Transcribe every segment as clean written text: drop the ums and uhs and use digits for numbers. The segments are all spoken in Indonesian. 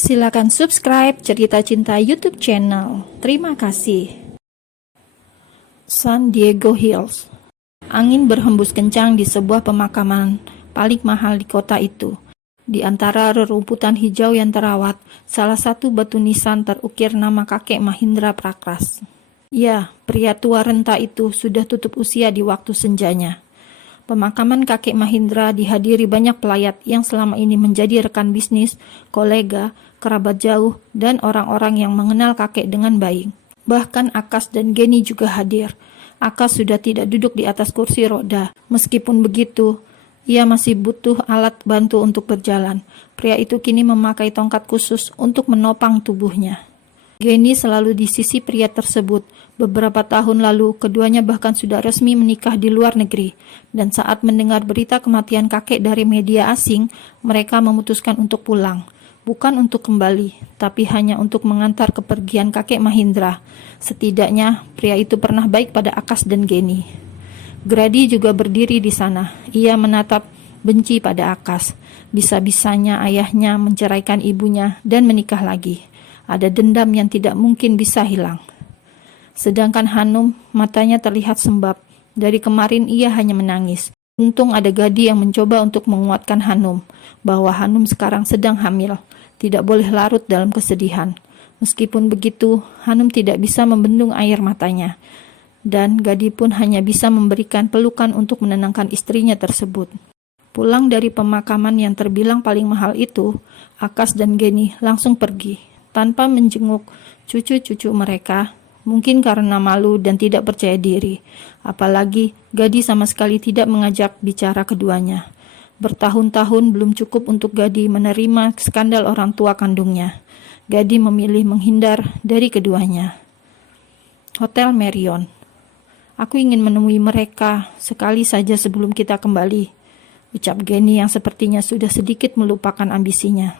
Silakan subscribe Cerita Cinta YouTube channel. Terima kasih. San Diego Hills. Angin berhembus kencang di sebuah pemakaman paling mahal di kota itu. Di antara rerumputan hijau yang terawat, salah satu batu nisan terukir nama kakek Mahindra Prakras. Ya, pria tua renta itu sudah tutup usia di waktu senjanya. Pemakaman kakek Mahindra dihadiri banyak pelayat yang selama ini menjadi rekan bisnis, kolega, kerabat jauh, dan orang-orang yang mengenal kakek dengan baik. Bahkan Akas dan Geni juga hadir. Akas sudah tidak duduk di atas kursi roda. Meskipun begitu, ia masih butuh alat bantu untuk berjalan. Pria itu kini memakai tongkat khusus untuk menopang tubuhnya. Geni selalu di sisi pria tersebut. Beberapa tahun lalu, keduanya bahkan sudah resmi menikah di luar negeri. Dan saat mendengar berita kematian kakek dari media asing, mereka memutuskan untuk pulang. Bukan untuk kembali, tapi hanya untuk mengantar kepergian kakek Mahindra. Setidaknya, pria itu pernah baik pada Akas dan Geni. Gradi juga berdiri di sana. Ia menatap benci pada Akas. Bisa-bisanya ayahnya menceraikan ibunya dan menikah lagi. Ada dendam yang tidak mungkin bisa hilang. Sedangkan Hanum, matanya terlihat sembab. Dari kemarin ia hanya menangis. Untung ada Gadi yang mencoba untuk menguatkan Hanum, bahwa Hanum sekarang sedang hamil, tidak boleh larut dalam kesedihan. Meskipun begitu, Hanum tidak bisa membendung air matanya, dan Gadi pun hanya bisa memberikan pelukan untuk menenangkan istrinya tersebut. Pulang dari pemakaman yang terbilang paling mahal itu, Akas dan Geni langsung pergi, tanpa menjenguk cucu-cucu mereka, mungkin karena malu dan tidak percaya diri. Apalagi Gadi sama sekali tidak mengajak bicara keduanya. Bertahun-tahun belum cukup untuk Gadi menerima skandal orang tua kandungnya. Gadi memilih menghindar dari keduanya. Hotel Marion. Aku ingin menemui mereka sekali saja sebelum kita kembali, ucap Geni yang sepertinya sudah sedikit melupakan ambisinya.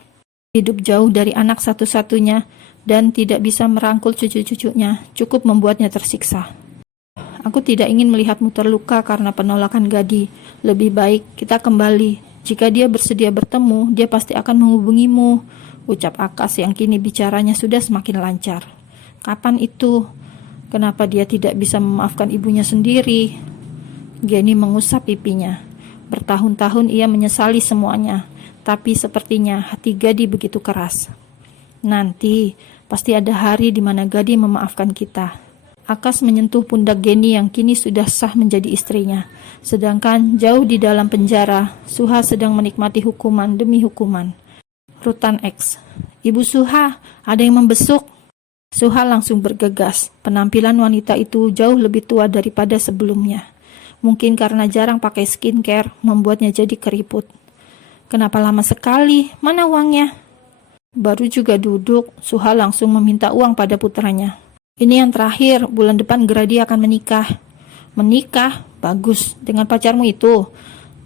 Hidup jauh dari anak satu-satunya dan tidak bisa merangkul cucu-cucunya cukup membuatnya tersiksa. Aku tidak ingin melihatmu terluka karena penolakan Gadi. Lebih baik kita kembali. Jika dia bersedia bertemu, dia pasti akan menghubungimu, ucap Akas yang kini bicaranya sudah semakin lancar. Kapan itu? Kenapa dia tidak bisa memaafkan ibunya sendiri? Geni mengusap pipinya. Bertahun-tahun ia menyesali semuanya, tapi sepertinya hati Gadi begitu keras. Nanti, pasti ada hari di mana Gadi memaafkan kita. Akas menyentuh pundak Geni yang kini sudah sah menjadi istrinya. Sedangkan jauh di dalam penjara, Suha sedang menikmati hukuman demi hukuman. Rutan X. Ibu Suha, ada yang membesuk. Suha langsung bergegas. Penampilan wanita itu jauh lebih tua daripada sebelumnya. Mungkin karena jarang pakai skincare, membuatnya jadi keriput. Kenapa lama sekali? Mana uangnya? Baru juga duduk, Suha langsung meminta uang pada putranya. Ini yang terakhir, bulan depan Gradi akan menikah. Menikah? Bagus, dengan pacarmu itu.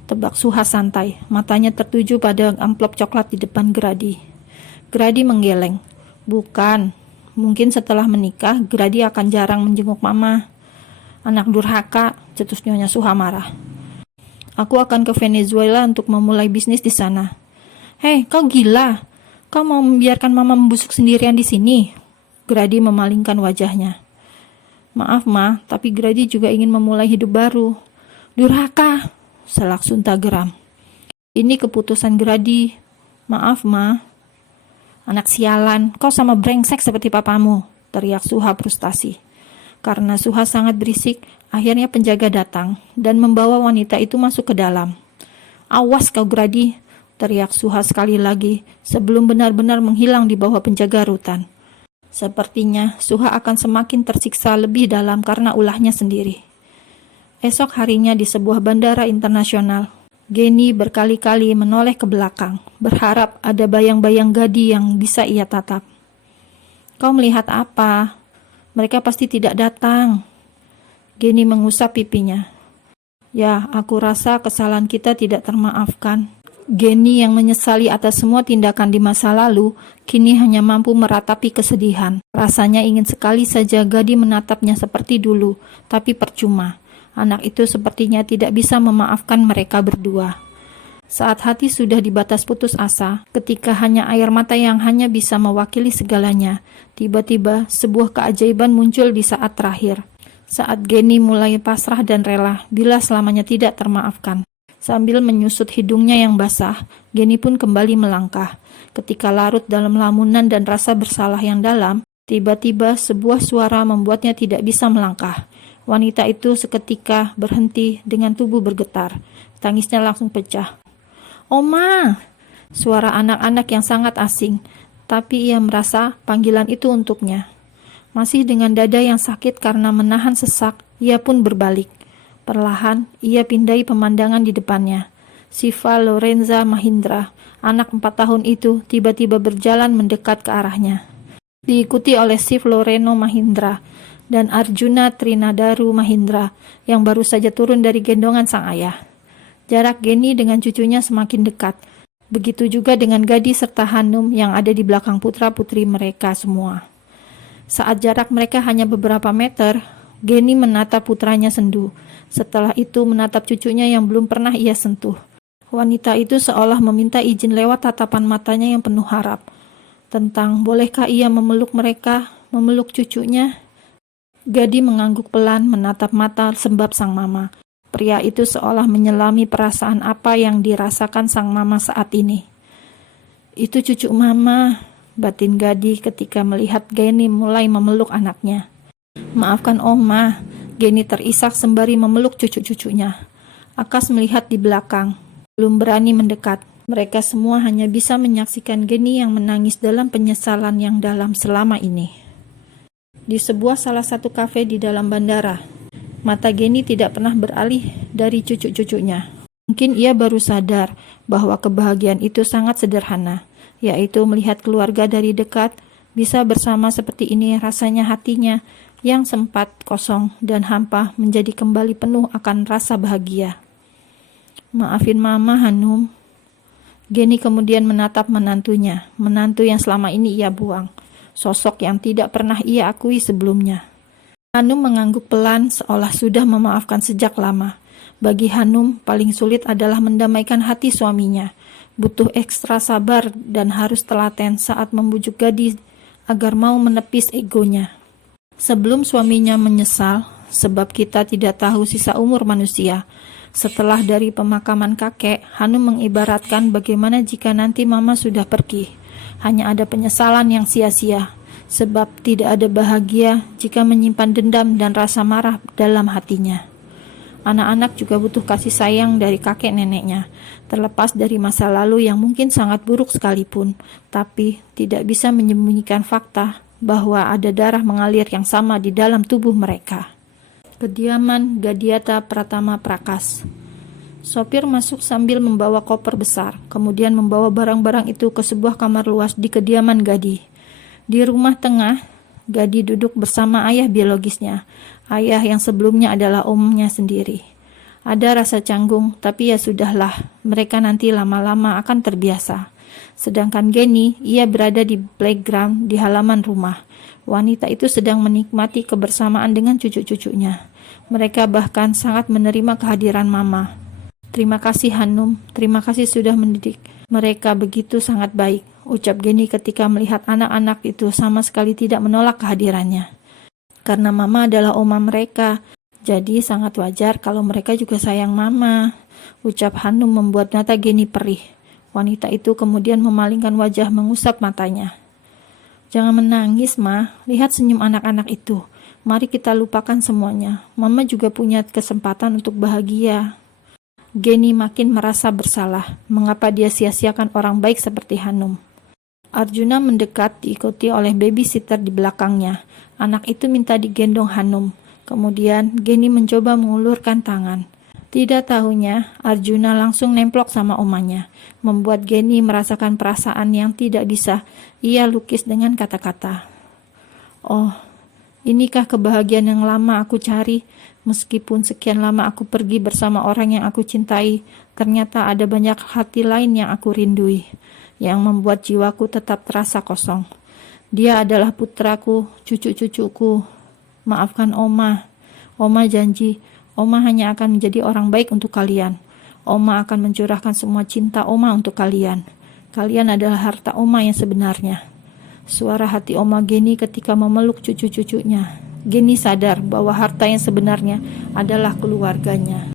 Tebak Suha santai, matanya tertuju pada amplop coklat di depan Gradi. Gradi menggeleng. Bukan, mungkin setelah menikah, Gradi akan jarang menjenguk mama. Anak durhaka, cetus Nyonya Suha marah. Aku akan ke Venezuela untuk memulai bisnis di sana. Hei, kau gila? Kau mau membiarkan mama membusuk sendirian di sini? Gradi memalingkan wajahnya. Maaf ma, tapi Gradi juga ingin memulai hidup baru. Durhaka, selak Sunta geram. Ini keputusan Gradi. Maaf ma. Anak sialan, kau sama brengsek seperti papamu, teriak Suha frustasi. Karena Suha sangat berisik, akhirnya penjaga datang dan membawa wanita itu masuk ke dalam. Awas kau Gradi, teriak Suha sekali lagi sebelum benar-benar menghilang di bawah penjaga rutan. Sepertinya Suha akan semakin tersiksa lebih dalam karena ulahnya sendiri. Esok harinya di sebuah bandara internasional, Geni berkali-kali menoleh ke belakang, berharap ada bayang-bayang Gadi yang bisa ia tatap. Kau melihat apa? Mereka pasti tidak datang. Geni mengusap pipinya. Ya, aku rasa kesalahan kita tidak termaafkan. Geni yang menyesali atas semua tindakan di masa lalu, kini hanya mampu meratapi kesedihan. Rasanya ingin sekali saja Gadi menatapnya seperti dulu, tapi percuma. Anak itu sepertinya tidak bisa memaafkan mereka berdua. Saat hati sudah di batas putus asa, ketika hanya air mata yang hanya bisa mewakili segalanya, tiba-tiba sebuah keajaiban muncul di saat terakhir. Saat Geni mulai pasrah dan rela bila selamanya tidak termaafkan. Sambil menyusut hidungnya yang basah, Geni pun kembali melangkah. Ketika larut dalam lamunan dan rasa bersalah yang dalam, tiba-tiba sebuah suara membuatnya tidak bisa melangkah. Wanita itu seketika berhenti dengan tubuh bergetar. Tangisnya langsung pecah. "Oma!" Suara anak-anak yang sangat asing, tapi ia merasa panggilan itu untuknya. Masih dengan dada yang sakit karena menahan sesak, ia pun berbalik. Perlahan, ia pindai pemandangan di depannya. Siva Lorenza Mahindra, anak 4 tahun itu, tiba-tiba berjalan mendekat ke arahnya. Diikuti oleh Siv Loreno Mahindra dan Arjuna Trinadaru Mahindra yang baru saja turun dari gendongan sang ayah. Jarak Geni dengan cucunya semakin dekat. Begitu juga dengan Gadi serta Hanum yang ada di belakang putra-putri mereka semua. Saat jarak mereka hanya beberapa meter, Geni menatap putranya sendu. Setelah itu menatap cucunya yang belum pernah ia sentuh. Wanita itu seolah meminta izin lewat tatapan matanya yang penuh harap. Tentang bolehkah ia memeluk mereka, memeluk cucunya? Gadi mengangguk pelan menatap mata sembab sang mama. Pria itu seolah menyelami perasaan apa yang dirasakan sang mama saat ini. "Itu cucu mama," batin Gadi ketika melihat Geni mulai memeluk anaknya. "Maafkan Oma," Geni terisak sembari memeluk cucu-cucunya. Akas melihat di belakang, belum berani mendekat. Mereka semua hanya bisa menyaksikan Geni yang menangis dalam penyesalan yang dalam selama ini. Di sebuah salah satu kafe di dalam bandara, mata Geni tidak pernah beralih dari cucu-cucunya. Mungkin ia baru sadar bahwa kebahagiaan itu sangat sederhana, yaitu melihat keluarga dari dekat, bisa bersama seperti ini. Rasanya hatinya yang sempat kosong dan hampa menjadi kembali penuh akan rasa bahagia. "Maafin Mama, Hanum." Geni kemudian menatap menantunya, menantu yang selama ini ia buang, sosok yang tidak pernah ia akui sebelumnya. Hanum mengangguk pelan seolah sudah memaafkan sejak lama. Bagi Hanum, paling sulit adalah mendamaikan hati suaminya. Butuh ekstra sabar dan harus telaten saat membujuk Gadi agar mau menepis egonya. Sebelum suaminya menyesal, sebab kita tidak tahu sisa umur manusia. Setelah dari pemakaman kakek, Hanum mengibaratkan bagaimana jika nanti mama sudah pergi. Hanya ada penyesalan yang sia-sia. Sebab tidak ada bahagia jika menyimpan dendam dan rasa marah dalam hatinya. Anak-anak juga butuh kasih sayang dari kakek neneknya, terlepas dari masa lalu yang mungkin sangat buruk sekalipun, tapi tidak bisa menyembunyikan fakta bahwa ada darah mengalir yang sama di dalam tubuh mereka. Kediaman Gadiata Pratama Prakas. Sopir masuk sambil membawa koper besar, kemudian membawa barang-barang itu ke sebuah kamar luas di kediaman Gadi. Di rumah tengah, Gadi duduk bersama ayah biologisnya, ayah yang sebelumnya adalah omnya sendiri. Ada rasa canggung, tapi ya sudahlah, mereka nanti lama-lama akan terbiasa. Sedangkan Geni, ia berada di playground di halaman rumah. Wanita itu sedang menikmati kebersamaan dengan cucu-cucunya. Mereka bahkan sangat menerima kehadiran mama. "Terima kasih Hanum, terima kasih sudah mendidik mereka begitu sangat baik," ucap Geni ketika melihat anak-anak itu sama sekali tidak menolak kehadirannya. Karena mama adalah oma mereka, jadi sangat wajar kalau mereka juga sayang mama, ucap Hanum membuat mata Geni perih. Wanita itu kemudian memalingkan wajah mengusap matanya. "Jangan menangis, Ma. Lihat senyum anak-anak itu. Mari kita lupakan semuanya. Mama juga punya kesempatan untuk bahagia." Geni makin merasa bersalah. Mengapa dia sia-siakan orang baik seperti Hanum? Arjuna mendekat diikuti oleh babysitter di belakangnya. Anak itu minta digendong Hanum. Kemudian Geni mencoba mengulurkan tangan. Tidak tahunya Arjuna langsung nemplok sama omanya, membuat Geni merasakan perasaan yang tidak bisa ia lukis dengan kata-kata. "Oh, inikah kebahagiaan yang lama aku cari? Meskipun sekian lama aku pergi bersama orang yang aku cintai, ternyata ada banyak hati lain yang aku rindui, yang membuat jiwaku tetap terasa kosong. Dia adalah putraku, cucu-cucuku. Maafkan Oma. Oma janji, Oma hanya akan menjadi orang baik untuk kalian. Oma akan mencurahkan semua cinta Oma untuk kalian. Kalian adalah harta Oma yang sebenarnya. Suara hati Oma Geni ketika memeluk cucu-cucunya. Geni sadar bahwa harta yang sebenarnya adalah keluarganya.